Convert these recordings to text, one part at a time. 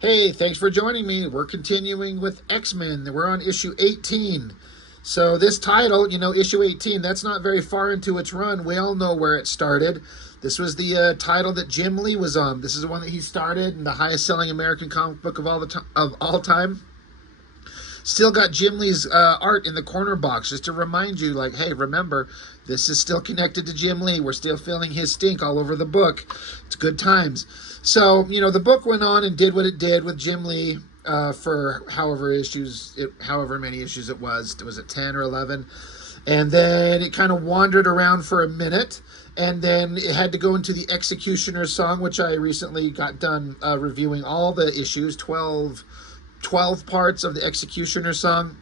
Hey, thanks for joining me. We're continuing with X-Men. We're on issue 18. So this title, issue 18, that's not very far into its run. We all know where it started. This was the title that Jim Lee was on. This is the one that he started, and the highest selling American comic book of all time. Still got Jim Lee's art in the corner box, just to remind you, like, hey, remember, this is still connected to Jim Lee. We're still feeling his stink all over the book. It's good times. So, the book went on and did what it did with Jim Lee for however many issues it was. Was it 10 or 11? And then it kind of wandered around for a minute. And then it had to go into the Executioner song, which I recently got done reviewing all the issues, 12 parts of the Executioner song.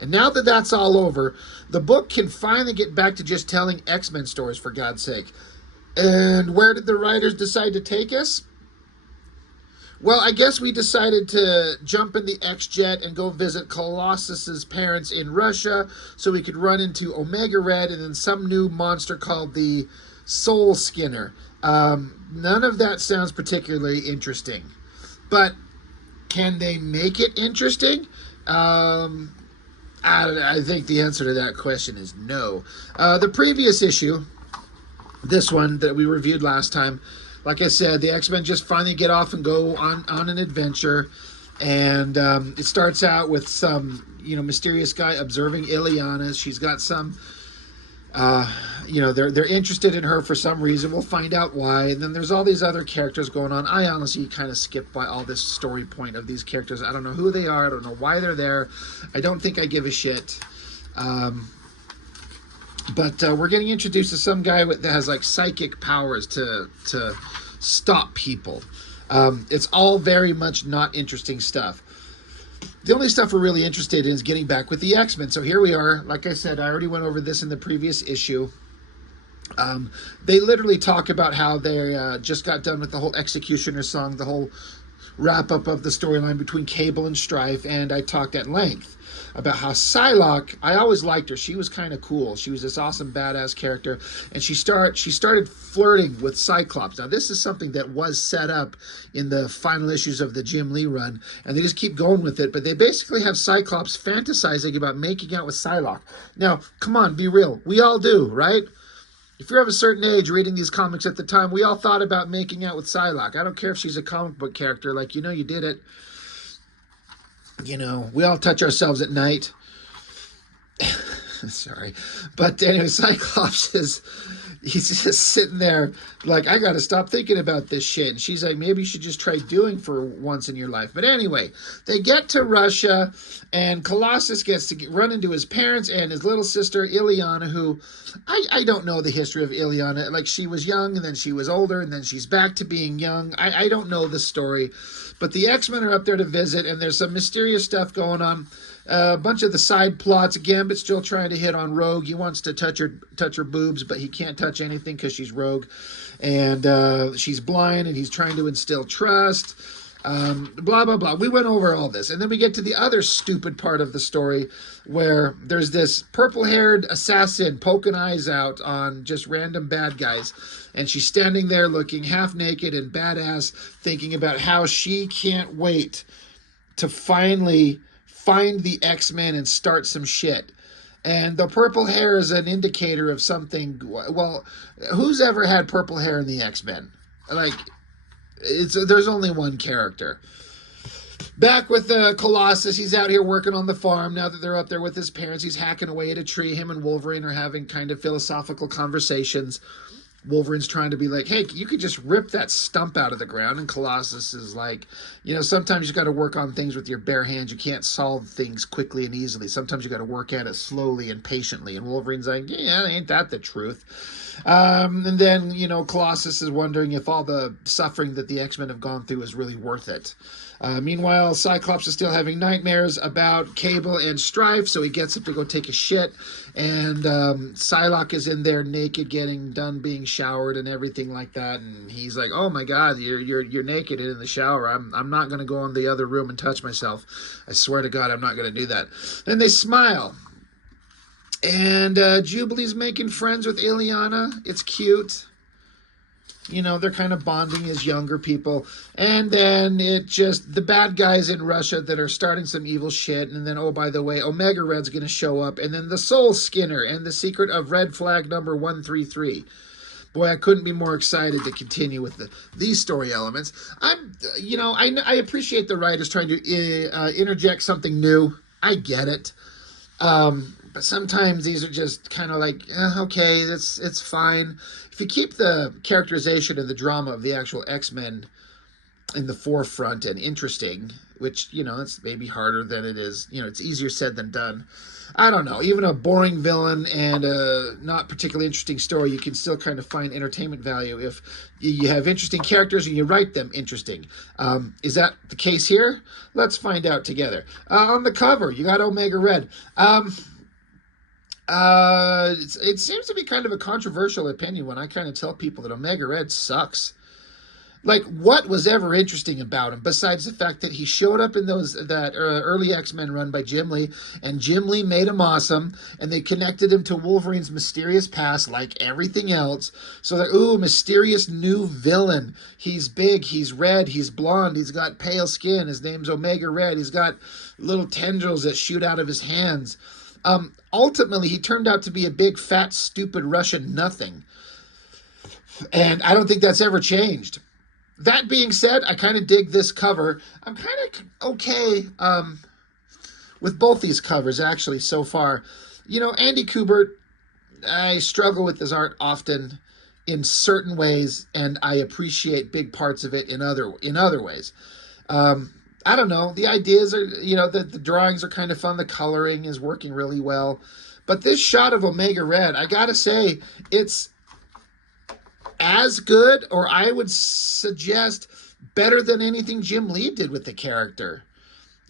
And now that that's all over, the book can finally get back to just telling X-Men stories, for God's sake. And where did the writers decide to take us? Well, I guess we decided to jump in the X-Jet and go visit Colossus's parents in Russia so we could run into Omega Red and then some new monster called the Soul Skinner. None of that sounds particularly interesting. But can they make it interesting? I think the answer to that question is no. The previous issue, this one that we reviewed last time, like I said, the X-Men just finally get off and go on an adventure. And it starts out with some, mysterious guy observing Ileana. She's got some, they're interested in her for some reason. We'll find out why. And then there's all these other characters going on. I honestly kind of skipped by all this story point of these characters. I don't know who they are. I don't know why they're there. I don't think I give a shit. But we're getting introduced to some guy that has like psychic powers to stop people. It's all very much not interesting stuff. The only stuff we're really interested in is getting back with the X-Men. So here we are. Like I said, I already went over this in the previous issue. They literally talk about how they just got done with the whole Executioner song, the whole wrap-up of the storyline between Cable and Strife, and I talked at length about how Psylocke, I always liked her. She was kind of cool. She was this awesome, badass character, and she started flirting with Cyclops. Now, this is something that was set up in the final issues of the Jim Lee run, and they just keep going with it, but they basically have Cyclops fantasizing about making out with Psylocke. Now, come on, be real. We all do, right? If you're of a certain age reading these comics at the time, we all thought about making out with Psylocke. I don't care if she's a comic book character. Like, you did it. We all touch ourselves at night. Sorry. But anyway, Cyclops he's just sitting there like, I got to stop thinking about this shit. And she's like, maybe you should just try doing for once in your life. But anyway, they get to Russia, and Colossus gets to run into his parents and his little sister, Ileana, who I don't know the history of Ileana. Like, she was young, and then she was older, and then she's back to being young. I don't know the story. But the X-Men are up there to visit, and there's some mysterious stuff going on. A bunch of the side plots. Gambit's still trying to hit on Rogue. He wants to touch her boobs, but he can't touch anything because she's Rogue. And she's blind, and he's trying to instill trust. Blah, blah, blah. We went over all this. And then we get to the other stupid part of the story where there's this purple-haired assassin poking eyes out on just random bad guys. And she's standing there looking half naked and badass, thinking about how she can't wait to finally find the X-Men and start some shit. And the purple hair is an indicator of something. Well, who's ever had purple hair in the X-Men? Like, there's only one character. Back with Colossus, he's out here working on the farm now that they're up there with his parents. He's hacking away at a tree. Him and Wolverine are having kind of philosophical conversations. Wolverine's trying to be like, hey, you could just rip that stump out of the ground. And Colossus is like, sometimes you got to work on things with your bare hands. You can't solve things quickly and easily. Sometimes you got to work at it slowly and patiently. And Wolverine's like, yeah, ain't that the truth? And then, Colossus is wondering if all the suffering that the X-Men have gone through is really worth it. Meanwhile, Cyclops is still having nightmares about Cable and Strife, so he gets up to go take a shit, and Psylocke is in there naked, getting done being showered and everything like that, and he's like, "Oh my God, you're naked and in the shower. I'm not gonna go in the other room and touch myself. I swear to God, I'm not gonna do that." Then they smile, and Jubilee's making friends with Ileana. It's cute. You know, they're kind of bonding as younger people. And then the bad guys in Russia that are starting some evil shit. And then, oh, by the way, Omega Red's going to show up. And then the Soul Skinner and the secret of Red Flag number 133. Boy, I couldn't be more excited to continue with these story elements. I appreciate the writers trying to interject something new. I get it. But sometimes these are just kind of like, okay, it's fine. If you keep the characterization and the drama of the actual X-Men in the forefront and interesting, which, it's maybe harder than it is, it's easier said than done. I don't know, even a boring villain and a not particularly interesting story, you can still kind of find entertainment value if you have interesting characters and you write them interesting. Is that the case here? Let's find out together. On the cover, you got Omega Red. It seems to be kind of a controversial opinion when I kind of tell people that Omega Red sucks. Like, what was ever interesting about him besides the fact that he showed up in that early X-Men run by Jim Lee, and Jim Lee made him awesome, and they connected him to Wolverine's mysterious past like everything else. So that, mysterious new villain. He's big, he's red, he's blonde, he's got pale skin, his name's Omega Red, he's got little tendrils that shoot out of his hands. Ultimately, he turned out to be a big, fat, stupid Russian nothing. And I don't think that's ever changed. That being said, I kind of dig this cover. I'm kind of okay with both these covers, actually, so far. Andy Kubert, I struggle with his art often in certain ways, and I appreciate big parts of it in other ways. I don't know. The ideas are, the drawings are kind of fun. The coloring is working really well. But this shot of Omega Red, I gotta say, it's as good, or I would suggest better than anything Jim Lee did with the character.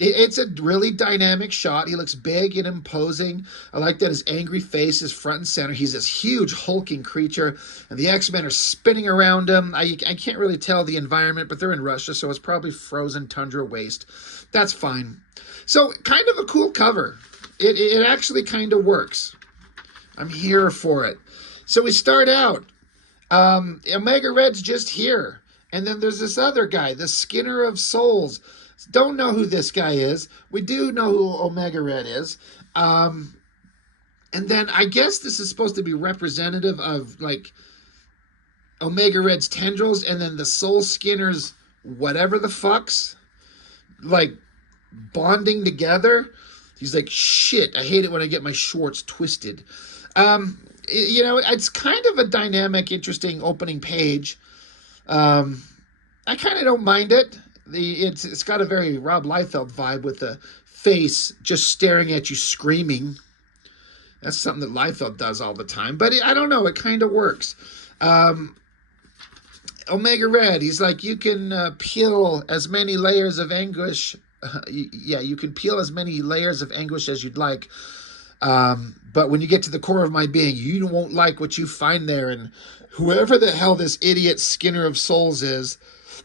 It's a really dynamic shot. He looks big and imposing. I like that his angry face is front and center. He's this huge hulking creature, and the X-Men are spinning around him. I can't really tell the environment, but they're in Russia, so it's probably frozen tundra waste. That's fine. So, kind of a cool cover. It actually kind of works. I'm here for it. So we start out. Omega Red's just here. And then there's this other guy, the Skinner of Souls. Don't know who this guy is. We do know who Omega Red is. And then I guess this is supposed to be representative of, like, Omega Red's tendrils, and then the Soul Skinner's whatever the fucks, like, bonding together. He's like, shit, I hate it when I get my Schwartz twisted. It's kind of a dynamic, interesting opening page. I kind of don't mind it. It's got a very Rob Liefeld vibe with the face just staring at you screaming. That's something that Liefeld does all the time. But I don't know, it kind of works. Omega Red, he's like, you can peel as many layers of anguish. You can peel as many layers of anguish as you'd like. But when you get to the core of my being, you won't like what you find there. And whoever the hell this idiot Skinner of Souls is,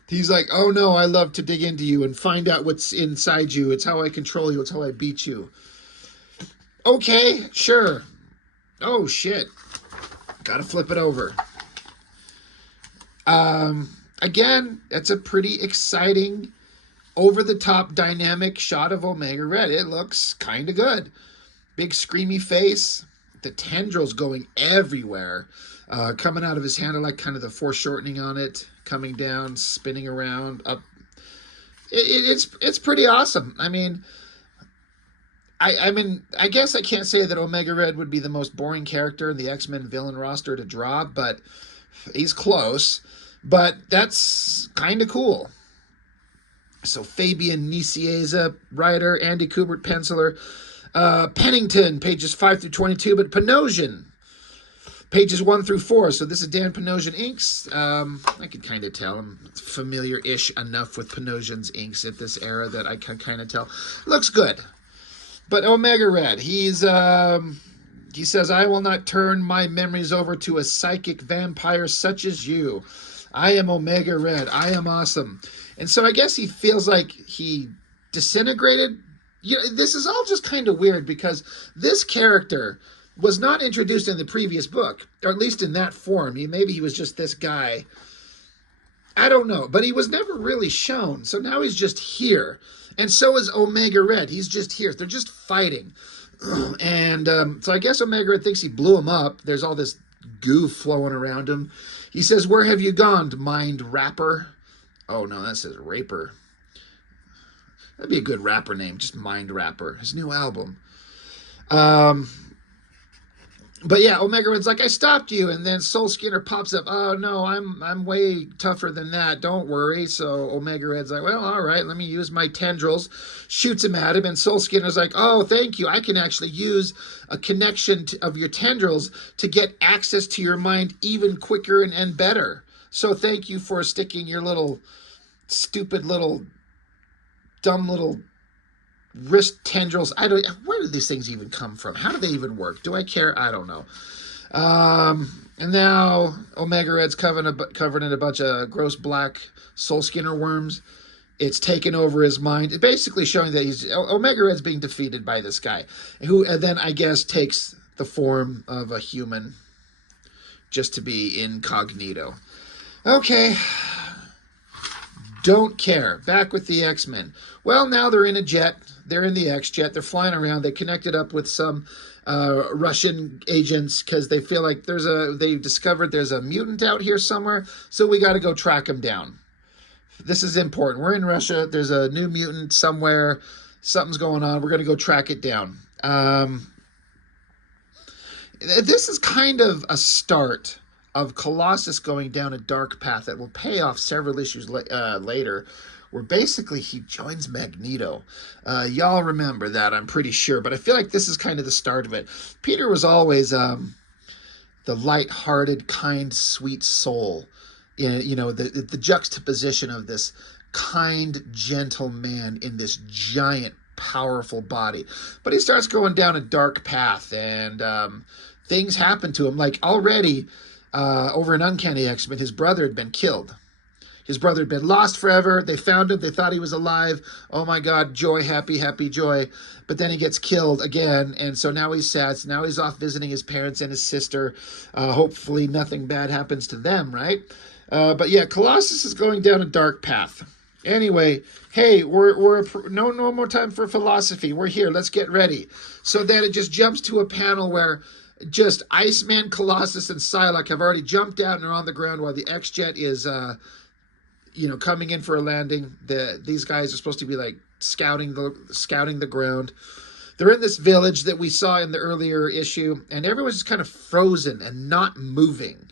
he's like, oh no, I love to dig into you and find out what's inside you. It's how I control you. It's how I beat you. Okay, sure. Oh shit. Gotta flip it over. Again, that's a pretty exciting, over-the-top dynamic shot of Omega Red. It looks kind of good. Big screamy face, the tendrils going everywhere, coming out of his hand. I like kind of the foreshortening on it, coming down, spinning around, up. It's pretty awesome. I mean, I guess I can't say that Omega Red would be the most boring character in the X-Men villain roster to draw, but he's close. But that's kind of cool. So Fabian Nicieza, writer, Andy Kubert, penciler, Pennington, pages 5 through 22, but Panosian, pages 1 through 4. So this is Dan Panosian inks. I could kind of tell. I'm familiar-ish enough with Panosian's inks at this era that I can kind of tell. Looks good. But Omega Red, he says, I will not turn my memories over to a psychic vampire such as you. I am Omega Red. I am awesome. And so I guess he feels like he disintegrated. This is all just kind of weird because this character was not introduced in the previous book, or at least in that form. Maybe he was just this guy I don't know, but he was never really shown. So now he's just here. And so is Omega Red. He's just here. They're just fighting. And so I guess Omega Red thinks he blew him up. There's all this goo flowing around him. He says, "Where have you gone, mind rapper?" Oh, no, that says raper. That'd be a good rapper name, just Mind Rapper. His new album. But yeah, Omega Red's like, "I stopped you," and then Soul Skinner pops up. "Oh no, I'm way tougher than that. Don't worry." So Omega Red's like, "Well, all right, let me use my tendrils." Shoots him at him, and Soul Skinner's like, "Oh, thank you. I can actually use a connection of your tendrils to get access to your mind even quicker and better. So thank you for sticking your little stupid little dumb little wrist tendrils." Where do these things even come from? How do they even work? Do I care? I don't know. And now Omega Red's covered in a bunch of gross black Soul Skinner worms. It's taken over his mind. It's basically showing that Omega Red's being defeated by this guy, who then I guess takes the form of a human just to be incognito. Okay. Don't care. Back with the X-Men. Well, now they're in a jet. They're in the X-Jet. They're flying around. They connected up with some Russian agents because they feel like they discovered there's a mutant out here somewhere, so we got to go track him down. This is important. We're in Russia. There's a new mutant somewhere. Something's going on. We're going to go track it down. This is kind of a start of Colossus going down a dark path that will pay off several issues later, where basically he joins Magneto. Y'all remember that, I'm pretty sure, but I feel like this is kind of the start of it. Peter was always the light-hearted, kind, sweet soul. You know, the juxtaposition of this kind, gentle man in this giant, powerful body. But he starts going down a dark path, and things happen to him. Like already, over in Uncanny X-Men, his brother had been killed. His brother had been lost forever. They found him. They thought he was alive. Oh my God, joy, happy, happy, joy. But then he gets killed again, and so now he's sad. So now he's off visiting his parents and his sister. Hopefully nothing bad happens to them, right? But yeah, Colossus is going down a dark path. Anyway, hey, we're no more time for philosophy. We're here. Let's get ready. So then it just jumps to a panel where just Iceman, Colossus, and Psylocke have already jumped out and are on the ground while the X-Jet is, coming in for a landing. These guys are supposed to be like scouting the ground. They're in this village that we saw in the earlier issue, and everyone's just kind of frozen and not moving.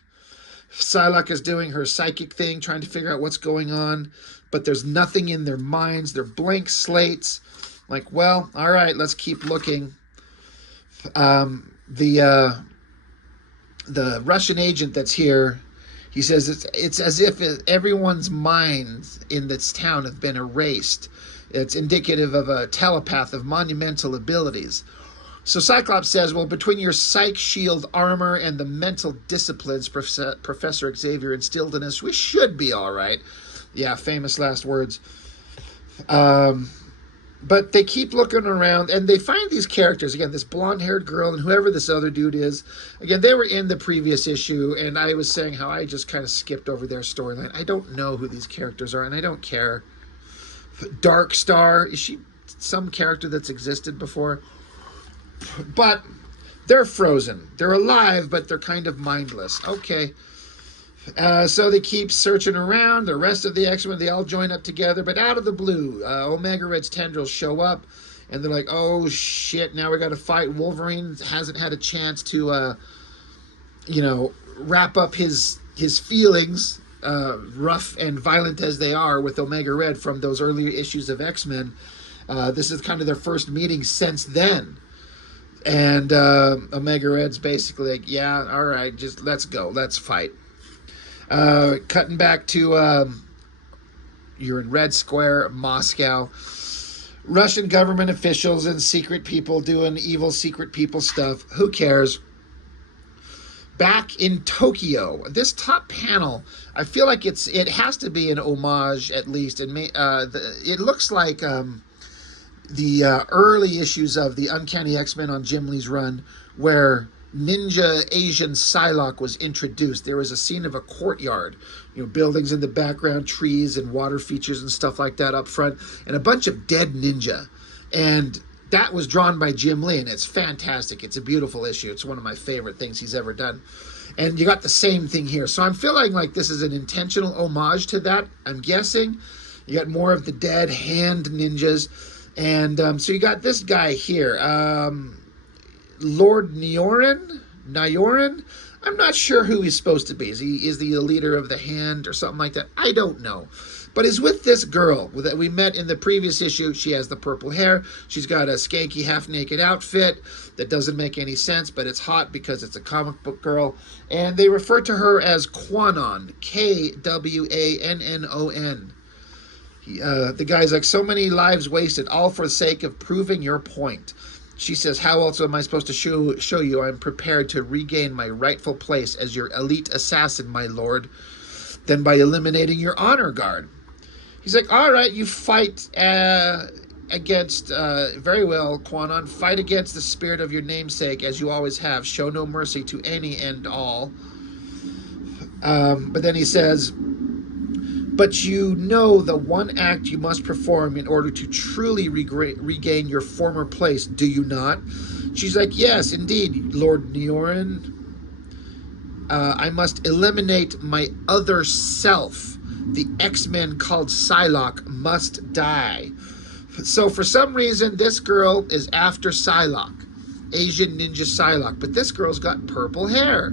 Psylocke is doing her psychic thing, trying to figure out what's going on, but there's nothing in their minds. They're blank slates. Like, well, all right, let's keep looking. The Russian agent that's here, he says it's as if everyone's minds in this town have been erased. It's indicative of a telepath of monumental abilities. So Cyclops says, well, between your psych shield armor and the mental disciplines Professor Xavier instilled in us, we should be all right. Yeah, famous last words. But they keep looking around, and they find these characters. Again, this blonde-haired girl and whoever this other dude is. Again, they were in the previous issue, and I was saying how I just kind of skipped over their storyline. I don't know who these characters are, and I don't care. Dark Star, is she some character that's existed before? But they're frozen. They're alive, but they're kind of mindless. Okay. So they keep searching around. The rest of the X-Men, they all join up together. But out of the blue, Omega Red's tendrils show up. And they're like, oh, shit, now we got to fight. Wolverine hasn't had a chance to, wrap up his feelings, rough and violent as they are, with Omega Red from those earlier issues of X-Men. This is kind of their first meeting since then. And Omega Red's basically like, yeah, all right, just let's go. Let's fight. Cutting back to, you're in Red Square, Moscow. Russian government officials and secret people doing evil secret people stuff. Who cares? Back in Tokyo, this top panel, I feel like it has to be an homage, at least. And it looks like the early issues of the Uncanny X-Men on Jim Lee's run, where ninja Asian Psylocke was introduced, there was a scene of a courtyard, buildings in the background, trees and water features and stuff like that up front, and a bunch of dead ninja. And that was drawn by Jim Lee, and it's fantastic. It's a beautiful issue. It's one of my favorite things he's ever done. And you got the same thing here. So I'm feeling like this is an intentional homage to that, I'm guessing. You got more of the dead hand ninjas. And so you got this guy here, Lord Nyorin. I'm not sure who he's supposed to be. Is he the leader of the hand or something like that? I don't know. But he's with this girl that we met in the previous issue. She has the purple hair. She's got a skanky half-naked outfit that doesn't make any sense, but it's hot because it's a comic book girl. And they refer to her as Quanon, KwAnnon. The guy's like, so many lives wasted, all for the sake of proving your point. She says, how else am I supposed to show you I'm prepared to regain my rightful place as your elite assassin, my lord, than by eliminating your honor guard? He's like, all right, you fight against, very well, Quanon, fight against the spirit of your namesake, as you always have. Show no mercy to any and all. But then he says, but you know the one act you must perform in order to truly regain your former place, do you not? She's like, yes, indeed, Lord Nyorin. I must eliminate my other self. The Xmen called Psylocke must die. So for some reason, this girl is after Psylocke, Asian ninja Psylocke. But this girl's got purple hair.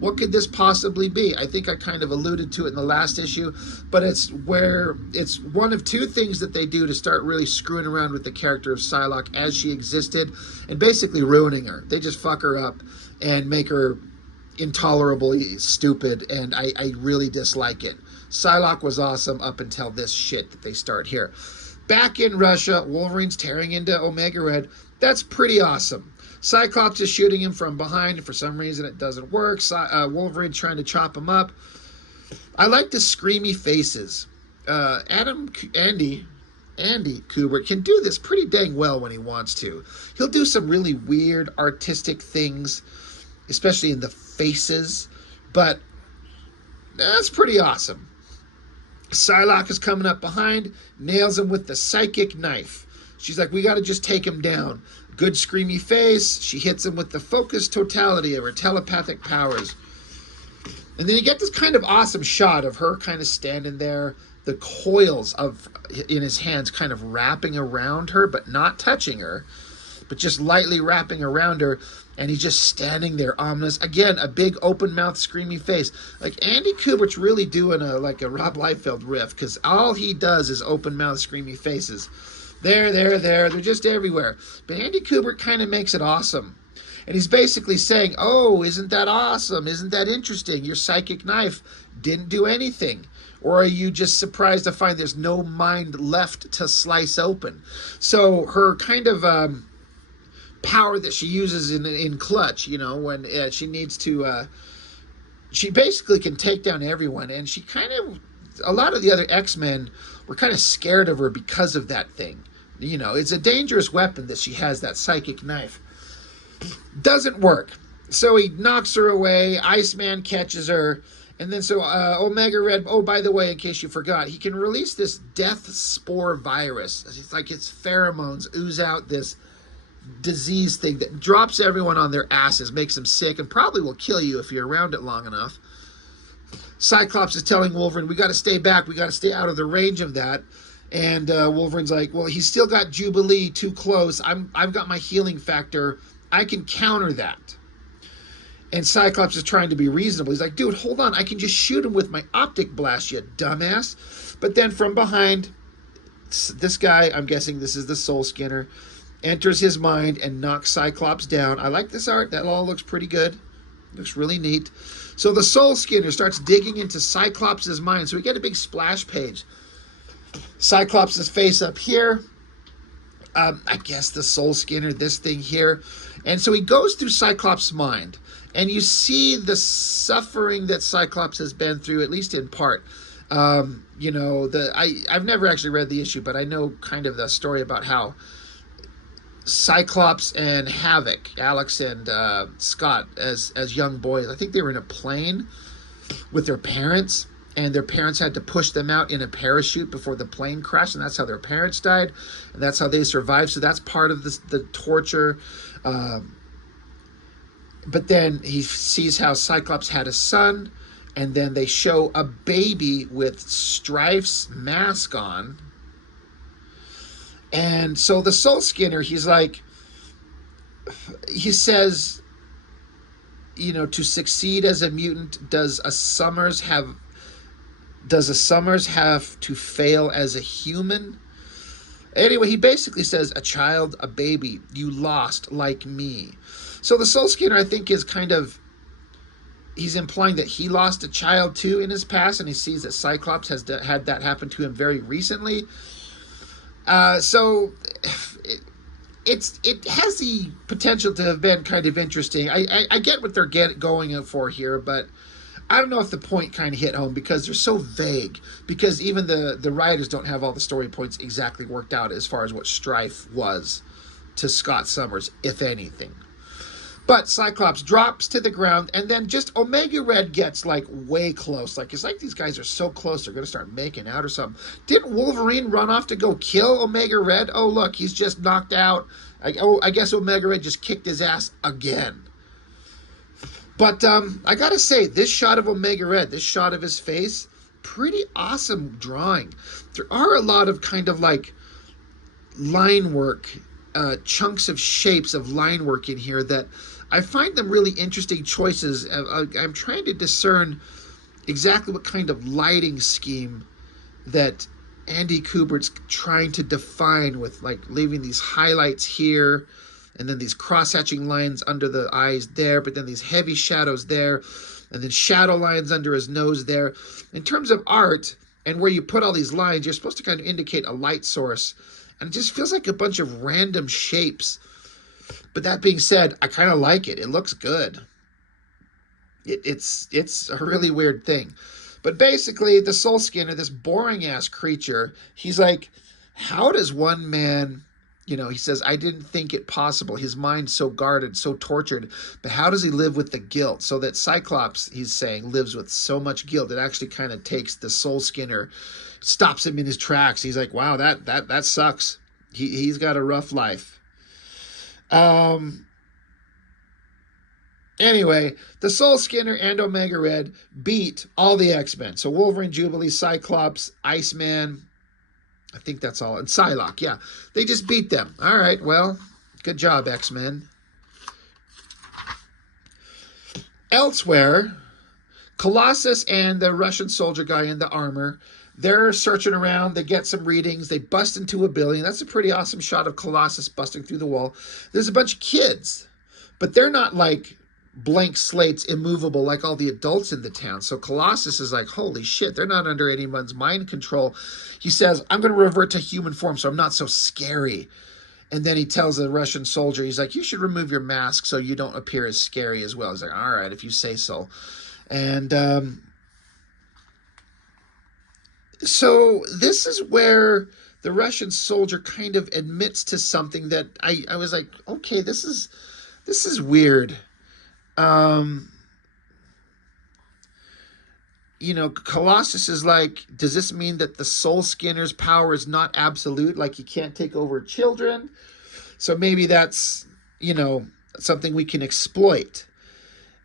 What could this possibly be? I think I kind of alluded to it in the last issue, but it's one of two things that they do to start really screwing around with the character of Psylocke as she existed and basically ruining her. They just fuck her up and make her intolerably stupid, and I really dislike it. Psylocke was awesome up until this shit that they start here. Back in Russia, Wolverine's tearing into Omega Red. That's pretty awesome. Cyclops is shooting him from behind, and for some reason it doesn't work. Wolverine's trying to chop him up. I like the screamy faces. Andy Kubert can do this pretty dang well when he wants to. He'll do some really weird artistic things, especially in the faces, but that's pretty awesome. Psylocke is coming up behind, nails him with the psychic knife. She's like, we got to just take him down. Good screamy face. She hits him with the focused totality of her telepathic powers. And then you get this kind of awesome shot of her kind of standing there, the coils in his hands kind of wrapping around her, but not touching her, but just lightly wrapping around her. And he's just standing there, ominous. Again, a big open-mouthed, screamy face. Like, Andy Kubert's really doing a Rob Liefeld riff, because all he does is open-mouthed, screamy faces. There. They're just everywhere. But Andy Kubert kind of makes it awesome. And he's basically saying, oh, isn't that awesome? Isn't that interesting? Your psychic knife didn't do anything. Or are you just surprised to find there's no mind left to slice open? So her kind of power that she uses in Clutch, when she needs to, she basically can take down everyone. And she a lot of the other X-Men were kind of scared of her because of that thing. It's a dangerous weapon that she has, that psychic knife. Doesn't work. So he knocks her away. Iceman catches her. And then so Omega Red, oh, by the way, in case you forgot, he can release this death spore virus. It's like its pheromones ooze out this disease thing that drops everyone on their asses, makes them sick, and probably will kill you if you're around it long enough. Cyclops is telling Wolverine, we got to stay back. We got to stay out of the range of that. And Wolverine's like, well, he's still got Jubilee too close. I've got my healing factor. I can counter that. And Cyclops is trying to be reasonable. He's like, dude, hold on. I can just shoot him with my optic blast, you dumbass. But then from behind, this guy, I'm guessing this is the Soul Skinner, enters his mind and knocks Cyclops down. I like this art. That all looks pretty good. Looks really neat. So the Soul Skinner starts digging into Cyclops' mind. So we get a big splash page. Cyclops' face up here. I guess the Soul Skinner, this thing here. And so he goes through Cyclops' mind. And you see the suffering that Cyclops has been through, at least in part. I've never actually read the issue, but I know kind of the story about how Cyclops and Havoc, Alex and Scott, as young boys. I think they were in a plane with their parents, and their parents had to push them out in a parachute before the plane crashed, and that's how their parents died, and that's how they survived. So that's part of the torture. But then he sees how Cyclops had a son, and then they show a baby with Strife's mask on. And so the Soul Skinner, he says, to succeed as a mutant, does a Summers have to fail as a human? Anyway, he basically says, a child, a baby, you lost like me. So the Soul Skinner, I think, is he's implying that he lost a child too in his past, and he sees that Cyclops has had that happen to him very recently. So it has the potential to have been kind of interesting. I get what they're going for here, but I don't know if the point kind of hit home because they're so vague. Because even the writers don't have all the story points exactly worked out as far as what Strife was to Scott Summers, if anything. But Cyclops drops to the ground, and then just Omega Red gets way close. It's like these guys are so close they're going to start making out or something. Didn't Wolverine run off to go kill Omega Red? Oh, look, he's just knocked out. I guess Omega Red just kicked his ass again. But I got to say, this shot of Omega Red, this shot of his face, pretty awesome drawing. There are a lot of kind of line work, chunks of shapes of line work in here that I find them really interesting choices. I'm trying to discern exactly what kind of lighting scheme that Andy Kubert's trying to define with leaving these highlights here and then these cross-hatching lines under the eyes there, but then these heavy shadows there, and then shadow lines under his nose there. In terms of art and where you put all these lines, you're supposed to kind of indicate a light source, and it just feels like a bunch of random shapes. But that being said, I kind of like it. It looks good. It's a really weird thing. But basically, the Soul Skinner, this boring-ass creature, he's like, how does one man, he says, I didn't think it possible. His mind's so guarded, so tortured, but how does he live with the guilt? So that Cyclops, he's saying, lives with so much guilt, it actually kind of takes the Soul Skinner, stops him in his tracks. He's like, wow, that sucks. He's got a rough life. Anyway, the Soul Skinner and Omega Red beat all the X-Men. So Wolverine, Jubilee, Cyclops, Iceman, I think that's all, and Psylocke, yeah. They just beat them. All right, well, good job, X-Men. Elsewhere, Colossus and the Russian soldier guy in the armor, they're searching around. They get some readings. They bust into a building. That's a pretty awesome shot of Colossus busting through the wall. There's a bunch of kids, but they're not blank slates, immovable like all the adults in the town. So Colossus is like, holy shit, they're not under anyone's mind control. He says, I'm going to revert to human form so I'm not so scary. And then he tells the Russian soldier, he's like, you should remove your mask so you don't appear as scary as well. He's like, all right, if you say so. And so this is where the Russian soldier kind of admits to something that I was like, okay, this is weird. Colossus is like, does this mean that the Soul Skinner's power is not absolute? Like he can't take over children? So maybe that's, something we can exploit.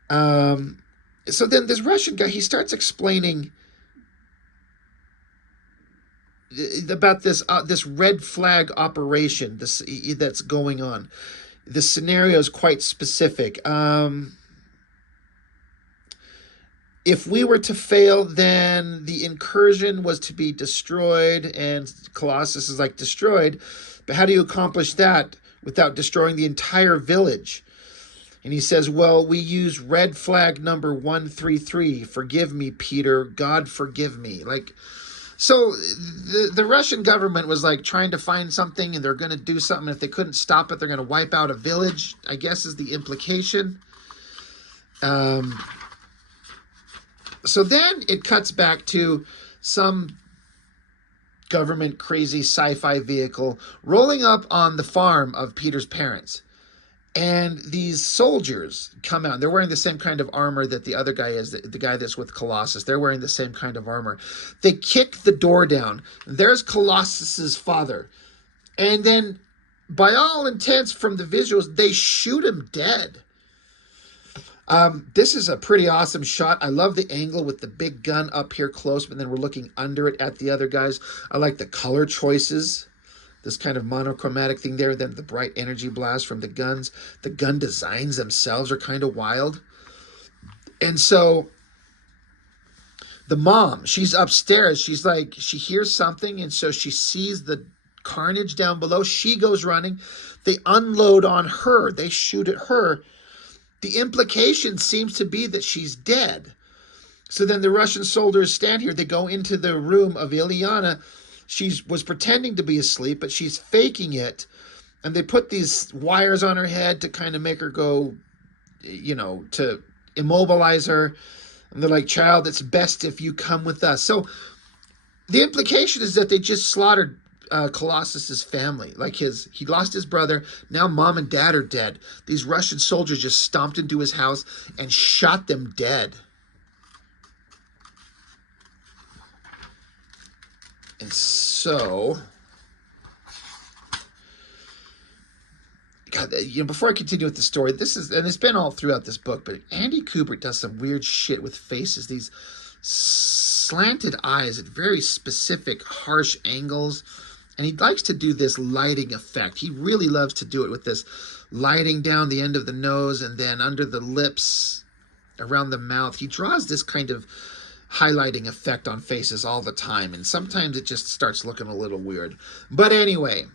So then this Russian guy, he starts explaining about this red flag operation that's going on. The scenario is quite specific. If we were to fail, then the incursion was to be destroyed, and Colossus is like, destroyed? But how do you accomplish that without destroying the entire village? And he says, well, we use red flag number 133. Forgive me, Peter. God forgive me. So the Russian government was trying to find something, and they're going to do something. If they couldn't stop it, they're going to wipe out a village, I guess is the implication. So then it cuts back to some government crazy sci-fi vehicle rolling up on the farm of Peter's parents. And these soldiers come out. They're wearing the same kind of armor that the other guy is, the guy that's with Colossus. They're wearing the same kind of armor. They kick the door down. There's Colossus's father. And then, by all intents from the visuals, they shoot him dead. This is a pretty awesome shot. I love the angle with the big gun up here close, but then we're looking under it at the other guys. I like the color choices. This kind of monochromatic thing there, then the bright energy blast from the guns. The gun designs themselves are kind of wild. And so the mom, she's upstairs. She's like, she hears something, and so she sees the carnage down below. She goes running. They unload on her. They shoot at her. The implication seems to be that she's dead. So then the Russian soldiers stand here. They go into the room of Ilyana. She was pretending to be asleep, but she's faking it. And they put these wires on her head to kind of make her go, you know, to immobilize her. And they're like, child, it's best if you come with us. So the implication is that they just slaughtered Colossus's family. Like he lost his brother. Now mom and dad are dead. These Russian soldiers just stomped into his house and shot them dead. And so, God, you know, before I continue with the story, this is, and it's been all throughout this book, but Andy Kubert does some weird shit with faces. These slanted eyes at very specific, harsh angles. And he likes to do this lighting effect. He really loves to do it with this lighting down the end of the nose and then under the lips, around the mouth. He draws this kind of highlighting effect on faces all the time, and sometimes it just starts looking a little weird. But anyway,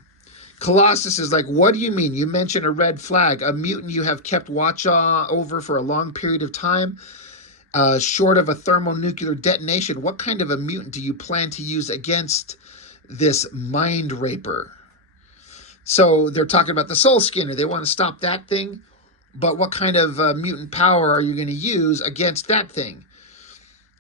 Colossus is like, what do you mean? You mentioned a red flag, a mutant you have kept watch over for a long period of time, short of a thermonuclear detonation. What kind of a mutant do you plan to use against this mind raper? So they're talking about the soul skinner. They want to stop that thing, but what kind of mutant power are you going to use against that thing?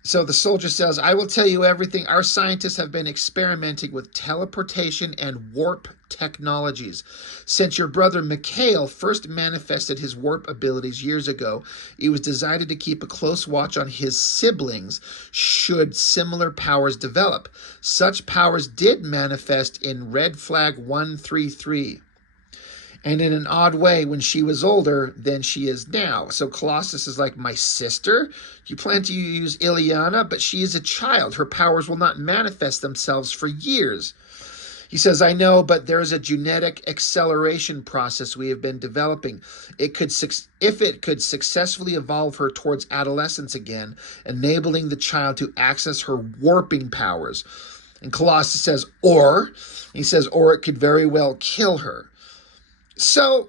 So the soldier says, I will tell you everything. Our scientists have been experimenting with teleportation and warp technologies. Since your brother Mikhail first manifested his warp abilities years ago, it was decided to keep a close watch on his siblings should similar powers develop. Such powers did manifest in Red Flag 133. And in an odd way, when she was older than she is now. So Colossus is like, my sister? You plan to use Ilyana, but she is a child. Her powers will not manifest themselves for years. He says, I know, but there is a genetic acceleration process we have been developing. If it could successfully evolve her towards adolescence again, enabling the child to access her warping powers. And Colossus says, or it could very well kill her. So,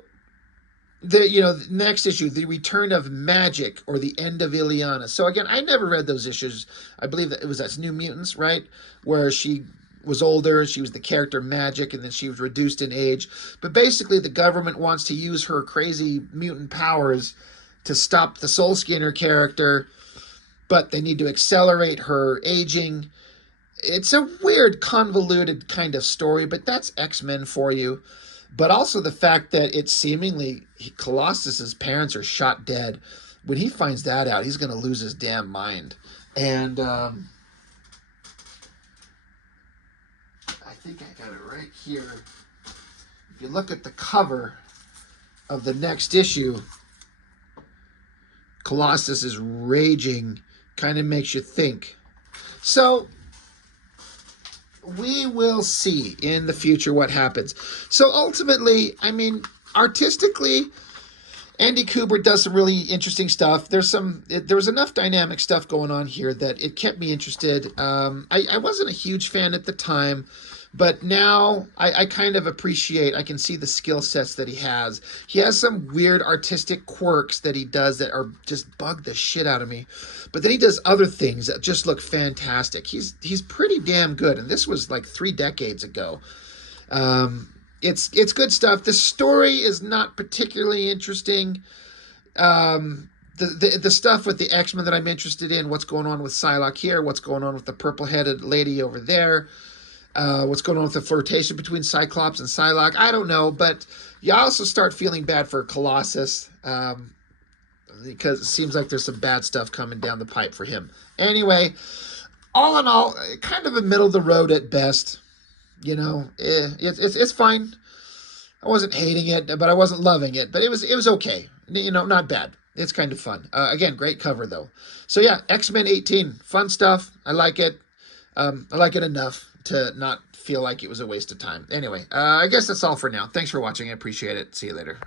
the next issue, the return of magic or the end of Ilyana. So again, I never read those issues. I believe that it was that's New Mutants, right? Where she was older, she was the character Magic, and then she was reduced in age. But basically, the government wants to use her crazy mutant powers to stop the Soul Skinner character, but they need to accelerate her aging. It's a weird, convoluted kind of story, but that's X-Men for you. But also the fact that it's seemingly Colossus's parents are shot dead. When he finds that out, he's going to lose his damn mind. And I think I got it right here. If you look at the cover of the next issue, Colossus is raging, kind of makes you think. So we will see in the future what happens. So ultimately, I mean, artistically, Andy Kubert does some really interesting stuff. There was enough dynamic stuff going on here that it kept me interested. I wasn't a huge fan at the time, but now I kind of appreciate, I can see the skill sets that he has. He has some weird artistic quirks that he does that are just bug the shit out of me. But then he does other things that just look fantastic. He's pretty damn good. And this was like 3 decades ago. It's good stuff. The story is not particularly interesting. The stuff with the X-Men that I'm interested in, what's going on with Psylocke here, what's going on with the purple-headed lady over there. What's going on with the flirtation between Cyclops and Psylocke? I don't know, but you also start feeling bad for Colossus because it seems like there's some bad stuff coming down the pipe for him. Anyway, all in all, kind of a middle of the road at best. You know, it's fine. I wasn't hating it, but I wasn't loving it. But it was okay. You know, not bad. It's kind of fun. Again, great cover though. So yeah, X-Men 18, fun stuff. I like it. I like it enough to not feel like it was a waste of time. Anyway, I guess that's all for now. Thanks for watching. I appreciate it. See you later.